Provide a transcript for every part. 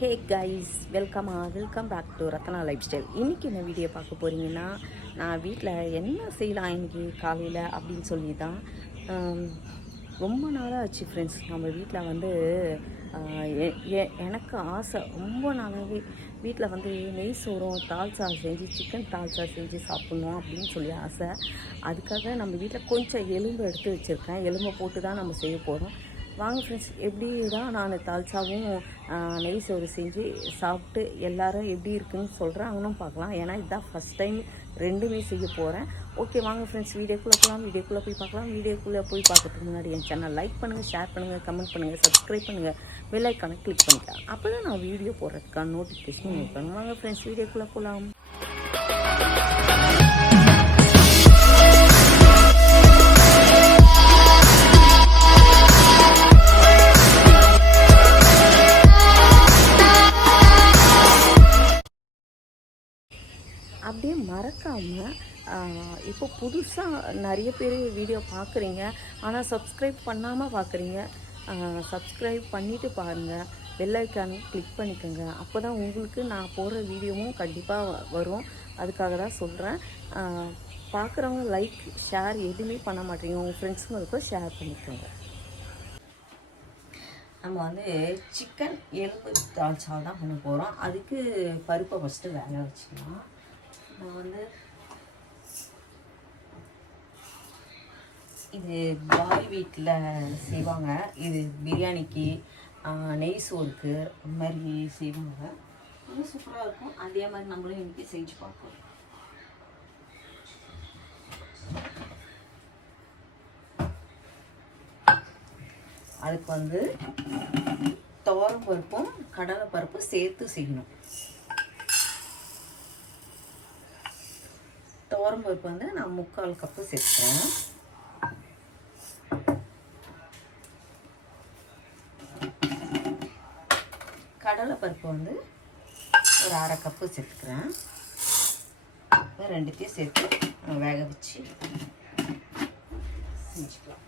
Hey guys, welcome back to Ratna lifestyle. இன்றைக்கி என்ன video பார்க்க போகிறீங்கன்னா, நான் வீட்டில் என்ன செய்யலாம் இன்றைக்கி காலையில் அப்படின்னு சொல்லி தான். ரொம்ப நாளாக ஆச்சு ஃப்ரெண்ட்ஸ். நம்ம வீட்டில் வந்து எனக்கு ஆசை ரொம்ப நாளாகவே வீட்டில் வந்து நெய் சோறும் தால்சா செஞ்சு சிக்கன் தால்சா செஞ்சு சாப்பிட்ணும் அப்படின்னு சொல்லி ஆசை. அதுக்காக நம்ம வீட்டில் கொஞ்சம் எலும்பு எடுத்து வச்சுருக்கேன். எலும்பை போட்டு தான் நம்ம செய்ய போகிறோம். வாங்க ஃப்ரெண்ட்ஸ், எப்படி தான் நான் தால்சாவும் நெய் சோறு செஞ்சு சாப்பிட்டு எல்லோரும் எப்படி இருக்குதுன்னு சொல்கிறாங்கன்னு பார்க்கலாம். ஏன்னா இதுதான் ஃபஸ்ட் டைம் ரெண்டுமே செய்ய போகிறேன். ஓகே வாங்க ஃப்ரெண்ட்ஸ், வீடியோக்குள்ளே போய் பார்க்கலாம். வீடியோக்குள்ளே போய் பார்க்கறதுக்கு முன்னாடி என் சேனல் லைக் பண்ணுங்கள், ஷேர் பண்ணுங்கள், கமெண்ட் பண்ணுங்கள், சப்ஸ்கிரைப் பண்ணுங்கள், பெல் ஐக்கானை கிளிக் பண்ணிக்கலாம். அப்போ தான் நான் வீடியோ போடுறதுக்கான நோட்டிஃபிகேஷன் வைப்பேன். வாங்க ஃப்ரெண்ட்ஸ், வீடியோக்குள்ளே போகலாம். அப்படியே மறக்காமல் இப்போ புதுசாக நிறைய பேர் வீடியோ பார்க்குறீங்க, ஆனால் சப்ஸ்கிரைப் பண்ணாமல் பார்க்குறீங்க. சப்ஸ்கிரைப் பண்ணிவிட்டு பாருங்கள், பெல் ஐக்கானை கிளிக் பண்ணிக்கோங்க. அப்போ தான் உங்களுக்கு நான் போடுற வீடியோவும் கண்டிப்பாக வரும். அதுக்காக தான் சொல்கிறேன். பார்க்குறவங்க லைக் ஷேர் எதுவுமே பண்ண மாட்டேங்க. உங்கள் ஃப்ரெண்ட்ஸுங்களுக்கும் ஷேர் பண்ணிக்கோங்க. நம்ம வந்து சிக்கன் எலும்பு தால்சா தான் பண்ண போகிறோம். அதுக்கு பருப்பை ஃபஸ்ட்டு வேக வச்சுக்கலாம். நான் வந்து இது பாய் வீட்டில் செய்வாங்க. இது பிரியாணிக்கு, நெய் சோறுக்கு அந்த மாதிரி செய்வாங்க. ரொம்ப சூப்பராக இருக்கும். அதே மாதிரி நம்மளும் இன்றைக்கி செஞ்சு பார்ப்போம். அதுக்கு வந்து துவரம் பருப்பும் கடலை பருப்பும் சேர்த்து செய்யணும். துவரம் பருப்பு வந்து நான் 3/4 கப்பு சேர்த்துக்கிறேன். கடலை பருப்பு வந்து ஒரு 1/2 கப்பு சேர்த்துக்கிறேன். ரெண்டுத்தையும் சேர்த்து வேக வச்சு செஞ்சுக்கலாம்.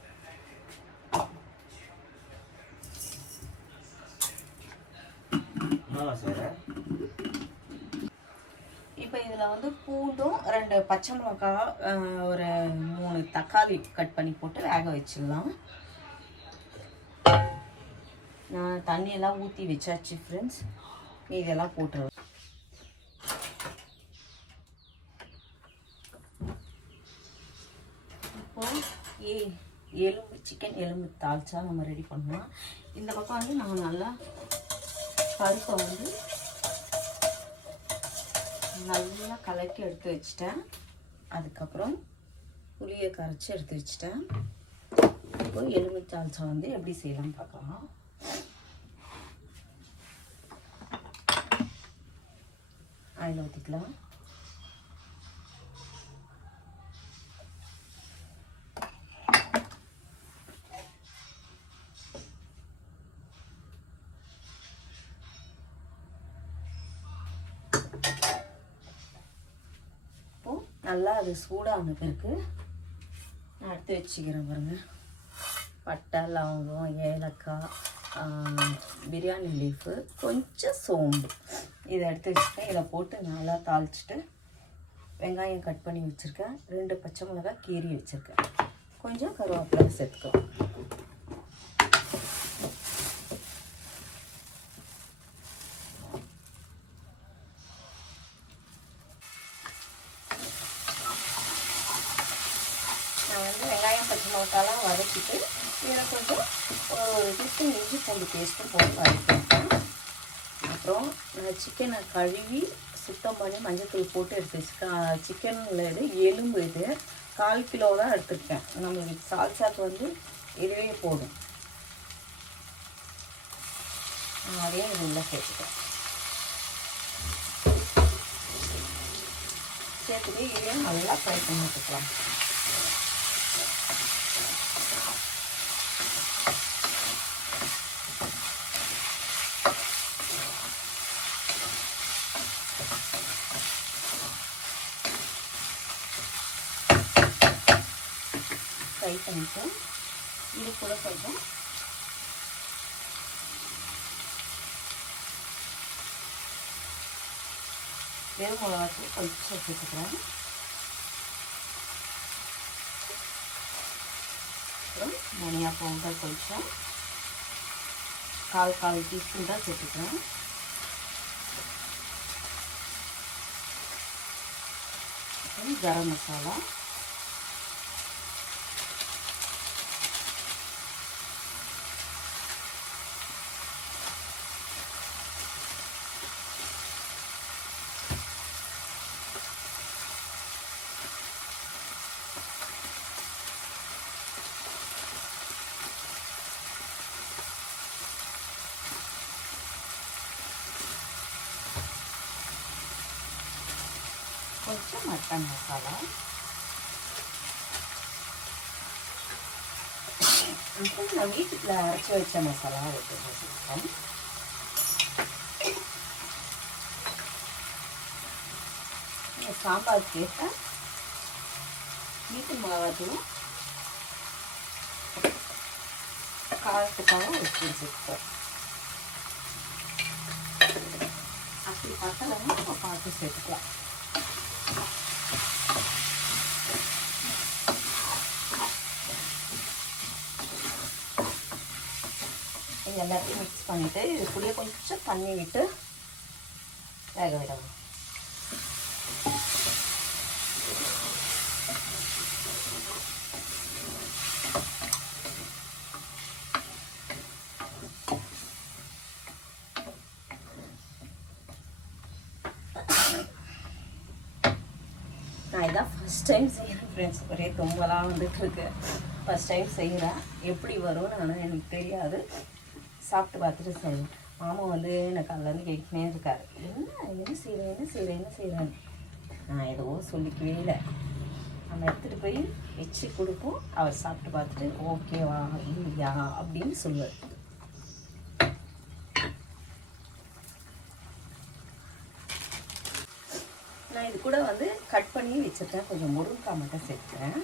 இப்போ இதில் வந்து பூண்டும் 2 பச்சை மிளகா, ஒரு 3 தக்காளி கட் பண்ணி போட்டு வேக வச்சிடலாம். நான் தண்ணியெல்லாம் ஊற்றி வச்சாச்சு ஃப்ரெண்ட்ஸ். இதெல்லாம் போட்டுருவேன். இப்போ சிக்கன் எலும்பு தால்சா நம்ம ரெடி பண்ணலாம். இந்த பக்கம் வந்து நான் நல்லா பருப்பை வந்து நல்லா கலக்கி எடுத்து வச்சிட்டேன். அதுக்கப்புறம் புளியை கரைச்சி எடுத்து வச்சிட்டேன். இப்போ எலும்பு தால்சா வந்து எப்படி செய்யலாம்னு பார்க்கலாம். ஆயில் ஊற்றிக்கலாம். நல்லா அது சூடான பிறகு நான் எடுத்து வச்சுக்கிறேன் பாருங்கள். பட்டை, லவங்கம், ஏலக்காய், பிரியாணி லீஃபு, கொஞ்சம் சோம்பு இதை எடுத்து வச்சுருக்கேன். இதை போட்டு நல்லா தாளிச்சிட்டு வெங்காயம் கட் பண்ணி வச்சுருக்கேன். 2 பச்சை மிளகாய் கீறி வச்சுருக்கேன். கொஞ்சம் கருவேப்பிலை சேர்த்துக்கலாம். நான் வந்து வெங்காயம் பச்சை மிளகாலாம் வதக்கிட்டு இதில் கொஞ்சம் ஒரு டிஸ்பூன் இஞ்சி பூண்டு பேஸ்ட்டு போட்டு வதக்கிட்டேன். அப்புறம் நான் சிக்கனை கழுவி சுத்தம் பண்ணி மஞ்சள் போட்டு எடுத்து வச்சுருக்கேன். சிக்கனில் இது எலும்பு, இது 1/4 கிலோ தான் எடுத்துருக்கேன். நம்ம சால்சாக்கு வந்து இதுவே போடும். அதையும் இது உள்ள சேர்த்துட்டேன். சேர்த்துட்டு இதையும் நல்லா ஃப்ரை பண்ணி வச்சுக்கலாம். ஃப்ரை பண்ணிட்டு இது கூட கொஞ்சம் வெறும் மிளகாத்தூள் கொஞ்சம் சேர்த்துக்கிறேன். அப்புறம் தனியா பவுடர் கொஞ்சம் கால் டீஸ்பூன் தான் சேர்த்துக்கிறேன். அப்புறம் கரம் மசாலா, கொஞ்சம் மட்டன் மசாலா, அப்புறம் நான் வீட்டுக்குள்ள அரைச்சி வச்ச மசாலா வச்சுருக்கேன். சாம்பாருக்கு ஏற்ற வீட்டு மிளகாத்தூளும் காரத்துக்காக வச்சுருக்கோம். அப்படி பத்தலைன்னா நம்ம பார்த்து சேர்த்துக்கலாம். இது எல்லாத்தையும் மிக்ஸ் பண்ணிவிட்டு இதுக்குள்ளேயே கொஞ்சம் தண்ணி விட்டு வேக விடணும். நான் இதான் ஃபஸ்ட் டைம் செய்கிறேன் ஃப்ரெண்ட்ஸ். ஒரே தும்பலாக வந்துட்டுருக்கு. ஃபஸ்ட் டைம் செய்கிறேன். எப்படி வரும்னு ஆனால் எனக்கு தெரியாது. சாப்பிட்டு பார்த்துட்டு செய்வேன். மாமா வந்து எனக்கு அதுலேருந்து கேட்டுனே இருக்காரு, என்ன செய்கிறேன்னு. நான் எதுவோ சொல்லிக்கவே இல்லை. நம்ம எடுத்துகிட்டு போய் வச்சு கொடுப்போம். அவர் சாப்பிட்டு பார்த்துட்டு ஓகேவா இல்லையா அப்படின்னு சொல்லுவார். நான் இது கூட வந்து கட் பண்ணி வச்சுருக்கேன். கொஞ்சம் முருங்கைக்காய் மட்டும் சேர்த்துக்கிறேன்.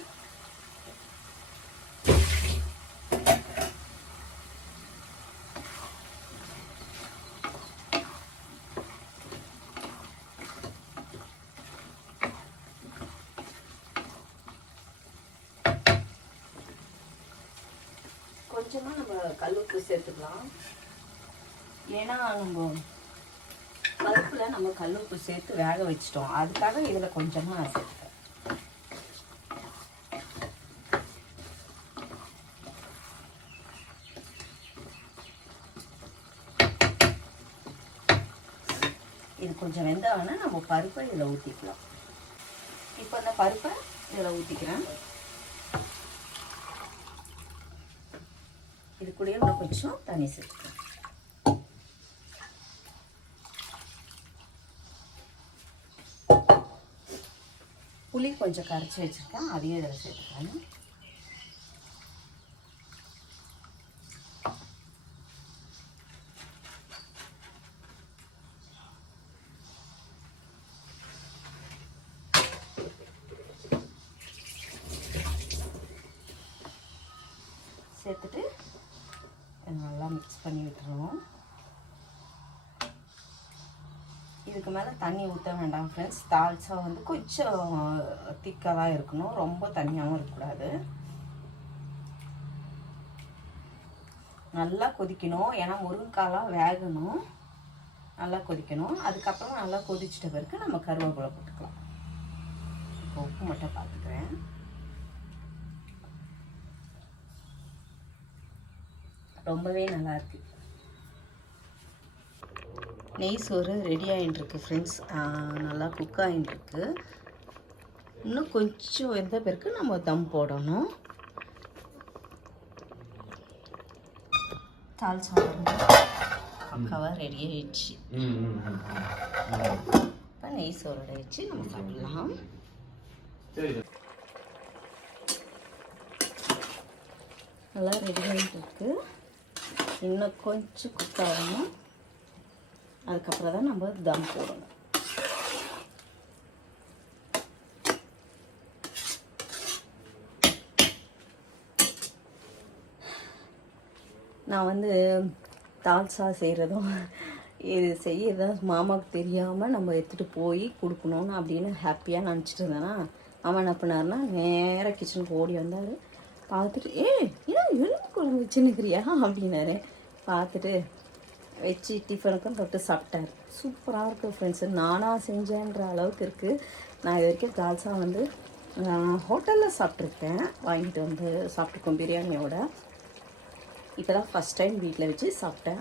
கொஞ்சமாக நம்ம கல்லுப்பு சேர்த்துக்கலாம். ஏன்னா நம்ம பருப்பில் நம்ம கல்லுப்பு சேர்த்து வேக வச்சிட்டோம். அதுக்காக இதில் கொஞ்சமாக நான் சேர்த்துக்கிறேன். இது கொஞ்சம் வெந்தவொடனே நம்ம பருப்பை இதில் ஊற்றிக்கலாம். இப்போ அந்த பருப்பை இதில் ஊற்றிக்கிறேன். இது கூடயே இன்னும் கொஞ்சம் தண்ணி சேர்த்துக்கிறேன். புளி கொஞ்சம் கரைச்சி வச்சுருக்கேன், அதையும் இதில் சேர்த்துக்கிறேன். சேர்த்துட்டு நல்லா மிக்ஸ் பண்ணி விட்டுருவோம். இதுக்கு மேலே தண்ணி ஊற்ற வேண்டாம் ஃப்ரெண்ட்ஸ். தால்ச்சா வந்து கொஞ்சம் திக்காக தான் இருக்கணும், ரொம்ப தண்ணியாகவும் இருக்கக்கூடாது. நல்லா கொதிக்கணும், ஏன்னா முருங்கைக்காலாம் வேகணும். நல்லா கொதிக்கணும். அதுக்கப்புறம் நல்லா கொதிச்சிட்ட பிறகு நம்ம கருவேப்பிலை போட்டுக்கலாம். இப்போ உப்பு மட்டும் பார்த்துக்கிறேன். ரொம்பவே நல்லாயிருக்கு. நெய் சோறு ரெடி ஆகிட்டுருக்கு ஃப்ரெண்ட்ஸ். நல்லா குக் ஆகிட்டுருக்கு. இன்னும் கொஞ்சம் வெந்த பிறகு நம்ம தம் போடணும். தால்ச்சா பக்காவாக ரெடி ஆகிடுச்சு. இப்போ நெய் சோறு வச்சு நம்ம சாப்பிடலாம். நல்லா ரெடி ஆகிட்டுருக்கு. இன்னும் கொஞ்சம் குக் ஆகணும். அதுக்கப்புறம் தான் நம்ம தம் போடணும். நான் வந்து தால்ச்சா செய்கிறதும் இது செய்யறதா மாமாவுக்கு தெரியாமல் நம்ம எடுத்துகிட்டு போய் கொடுக்கணும்னு அப்படின்னு ஹாப்பியாக நினச்சிட்டு இருந்தேன்னா அவன் என்ன பண்ணாருன்னா நேராக கிச்சனுக்கு ஓடி வந்தார். பார்த்துட்டு ஏன் எலும்பு குழம்பு வச்சுன்னுக்கிறியா அப்படின்னாரு. பார்த்துட்டு வச்சு டிஃபனுக்கும் தொட்டு சாப்பிட்டார். சூப்பராக இருக்குது ஃப்ரெண்ட்ஸு. நானாக செஞ்சேன்ற அளவுக்கு இருக்குது. நான் இது வரைக்கும் தால்சா வந்து ஹோட்டலில் சாப்பிட்ருக்கேன், வாங்கிட்டு வந்து சாப்பிட்ருக்கோம் பிரியாணியோட. இப்போ தான் ஃபஸ்ட் டைம் வீட்டில் வச்சு சாப்பிட்டேன்.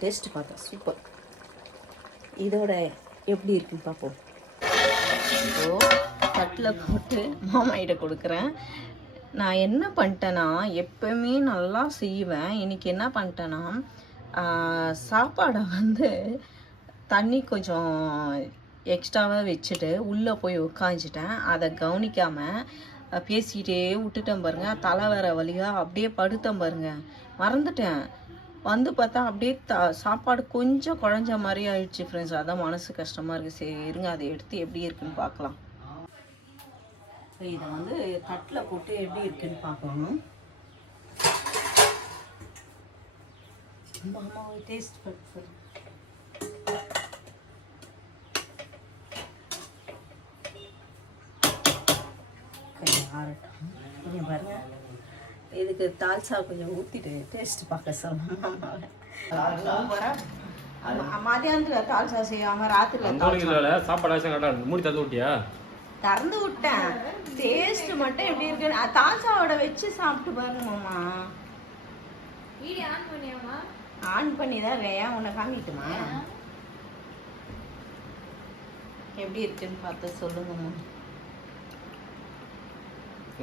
டேஸ்ட்டு பார்த்தேன், சூப்பர். இதோட எப்படி இருக்குன்னு பார்ப்போம். ஸோ தட்டில் போட்டு மாமாயிட்ட கொடுக்குறேன். நான் என்ன பண்ணிட்டேன்னா, எப்போவுமே நல்லா செய்வேன். இன்றைக்கி என்ன பண்ணிட்டேன்னா, சாப்பாடை வந்து தண்ணி கொஞ்சம் எக்ஸ்ட்ராவாக வச்சுட்டு உள்ளே போய் உட்காந்துட்டேன். அதை கவனிக்காமல் பேசிகிட்டே விட்டுட்டேன் பாருங்கள். தலை வேற வலியாக அப்படியே படுத்தேன் பாருங்கள், மறந்துட்டேன். வந்து பார்த்தா அப்படியே சாப்பாடு கொஞ்சம் குழஞ்ச மாதிரி ஆயிடுச்சு ஃப்ரெண்ட்ஸ். அதான் மனசு கஷ்டமாக இருக்குது. சரி இருங்க, அதை எடுத்து எப்படி இருக்குன்னு பார்க்கலாம். இதை வந்து தட்டில் போட்டு எப்படி இருக்குன்னு பார்க்கணும். மாமாவை டேஸ்ட் பண்ணு. கொஞ்சம் பாருங்க, இதுக்கு தால்சா கொஞ்சம் ஊற்றிட்டு டேஸ்ட் பார்க்க சொல்லணும் மாமாவை. மதியானத்தில் தால்சா செய்யாமல் ராத்திரியில் சாப்பாடு மூடி தந்து விட்டியா? திறந்து விட்டேன். டேஸ்ட் மட்டும் எப்படி இருக்குன்னு தால்சாவோட வச்சு சாப்பிட்டு பாருங்க மாமா. ஆன் பண்ணி தான் வேயா உன்னை காமிட்டுமா? எப்படி இருக்குன்னு பார்த்து சொல்லுங்கம்மா.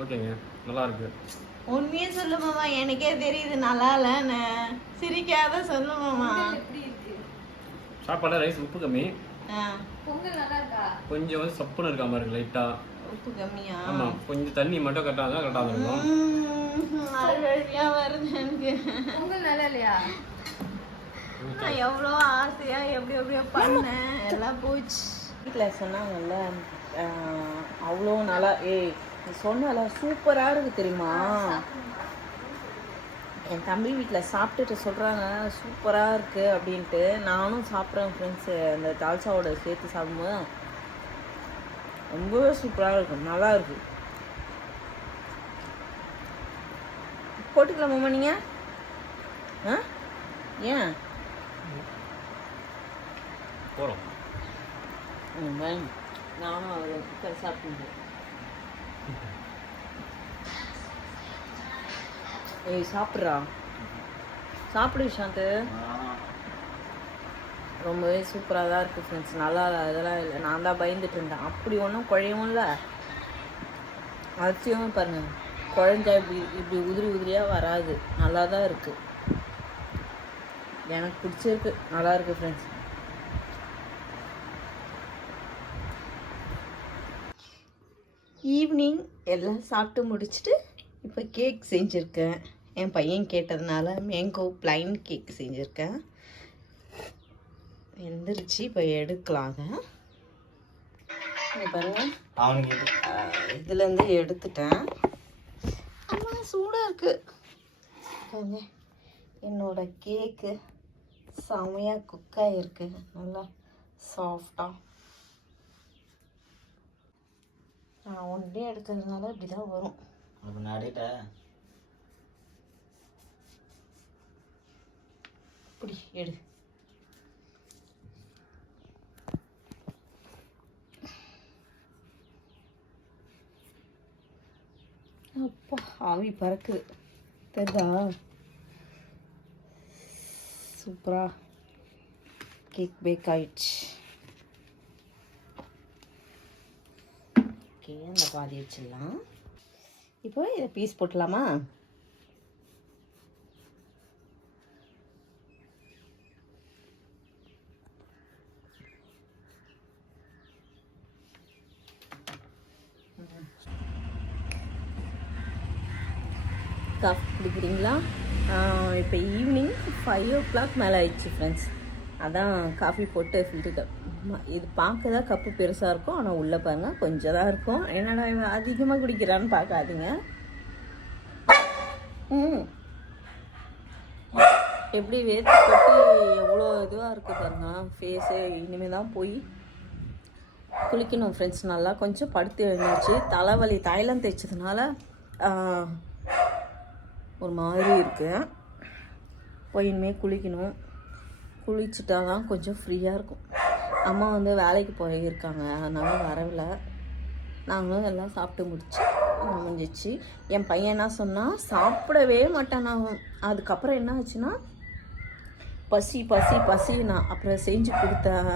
ஓகேங்க, நல்லா இருக்கு. உண்மையே சொல்லுமாமா, எனக்கே தெரியுது நல்லா இல்லைன்னு. சிரிக்காத சொல்லுமாமா. சாப்பாடு ரைஸ் உப்பு கம்மி, பொங்கல் நல்லா இருக்கா? கொஞ்சம் வந்து சப்புன்னு இருக்கா மாதிரி இருக்கு, லைட்டா உப்பு கம்மியா? ஆமா, கொஞ்சம் தண்ணி மட்டும் கரெக்டாக தான் கரெக்டாக இருக்கும். அழுவழியா வருது எனக்கு. பொங்கல் நல்லா இல்லையா? நான் எவ்வளோ ஆசையா எப்படி எப்படியோ பண்ணேன், எல்லாம் போச்சு. வீட்டில் சொன்னாங்கல்ல, அவ்வளோ நல்லா சொன்னால சூப்பராக இருக்குது தெரியுமா? என் தம்பி வீட்டில் சாப்பிட்டுட்டு சொல்கிறாங்க சூப்பராக இருக்குது அப்படின்ட்டு. நானும் சாப்பிட்றேன் ஃப்ரெண்ட்ஸு. அந்த தால்சாவோட சேர்த்து சாப்பிடும்போது ரொம்பவே சூப்பராக இருக்கும், நல்லா இருக்கு. போட்டுக்கலாமாம்மா நீங்கள்? ஆ ஏன் போகிறோம்? நானும் அவர் சாப்பிட்டு. ஏய் சாப்பிட்றா, சாப்பிடு விஷாந்து. ரொம்பவே சூப்பராக தான் இருக்குது ஃப்ரெண்ட்ஸ். நல்லா இதெல்லாம் இல்லை, நான் தான் பயந்துட்டு இருந்தேன். அப்படி ஒன்றும் குழையவும் இல்லை, அரிசியும் பாருங்கள் குழஞ்சா இப்படி உதிரி உதிரியாக வராது. நல்லா தான் இருக்குது, எனக்கு பிடிச்சிருக்கு, நல்லா இருக்குது ஃப்ரெண்ட்ஸ். ஈவினிங் எல்லாம் சாப்பிட்டு முடிச்சுட்டு இப்போ கேக் செஞ்சுருக்கேன். என் பையன் கேட்டதுனால மேங்கோ ப்ளைன் கேக் செஞ்சுருக்கேன். எந்திரிச்சு இப்போ எடுக்கலாம். அதை பாருங்க, இதுலேருந்து எடுத்துட்டேன். ஆனால் சூடாக இருக்குது. என்னோட கேக்கு செமையாக குக்காக இருக்குது, நல்லா சாஃப்டாக. நான் ஒன்றே எடுத்ததுனால இப்படி தான் வரும். இப்படி எடு. அப்பா ஆவி பறக்குது தெரியுதா? சூப்பரா கேக் பேக் ஆயிடுச்சு. ஓகே, அந்த பாதி வச்சிடலாம். இப்போ இதை பீஸ் போட்டலாமா? காஃபி குடிக்கிறீங்களா? இப்போ ஈவினிங் 5 o'clock மேலே ஆயிடுச்சு ஃப்ரெண்ட்ஸ். அதான் காஃபி போட்டு ஃபில்டர் கப். இது பார்க்க தான் கப்பு பெருசாக இருக்கும், ஆனால் உள்ளே பாருங்கள் கொஞ்சம் தான் இருக்கும். என்னடா இவன் அதிகமாக குடிக்கிறான்னு பார்க்காதீங்க. எப்படி வேர்த்து கொட்டி எவ்வளோ இதுவாக இருக்குது பாருங்க ஃபேஸு. இனிமேல் தான் போய் குளிக்கணும் ஃப்ரெண்ட்ஸ். நல்லா கொஞ்சம் படுத்து எழுந்துச்சு. தலைவலி தைலம் தேய்ச்சதுனால ஒரு மாதிரி இருக்குது. போய் இனிமேல் குளிக்கணும். குளிச்சுட்டா தான் கொஞ்சம் ஃப்ரீயாக இருக்கும். அம்மா வந்து வேலைக்கு போயிருக்காங்க, அதனால் வரவில்லை. நாங்களும் எல்லாம் சாப்பிட்டு முடிஞ்சிச்சு. என் பையன் என்ன சொன்னால் சாப்பிடவே மாட்டேன் நான். அதுக்கப்புறம் என்ன ஆச்சுன்னா பசினா அப்புறம் செஞ்சு கொடுத்தேன்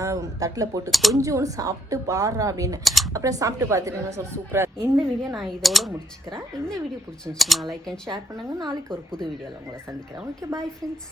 தட்டில் போட்டு கொஞ்சோன்னு சாப்பிட்டு பாடுறா அப்படின்னு. அப்புறம் சாப்பிட்டு பார்த்துட்டு சூப்பராக. இந்த வீடியோ நான் இதோட முடிச்சுக்கிறேன். இந்த வீடியோ பிடிச்சிருந்துச்சுன்னா லைக் அண்ட் ஷேர் பண்ணுங்கள். நாளைக்கு ஒரு புது வீடியோவில் உங்களை சந்திக்கிறேன். Okay, bye friends.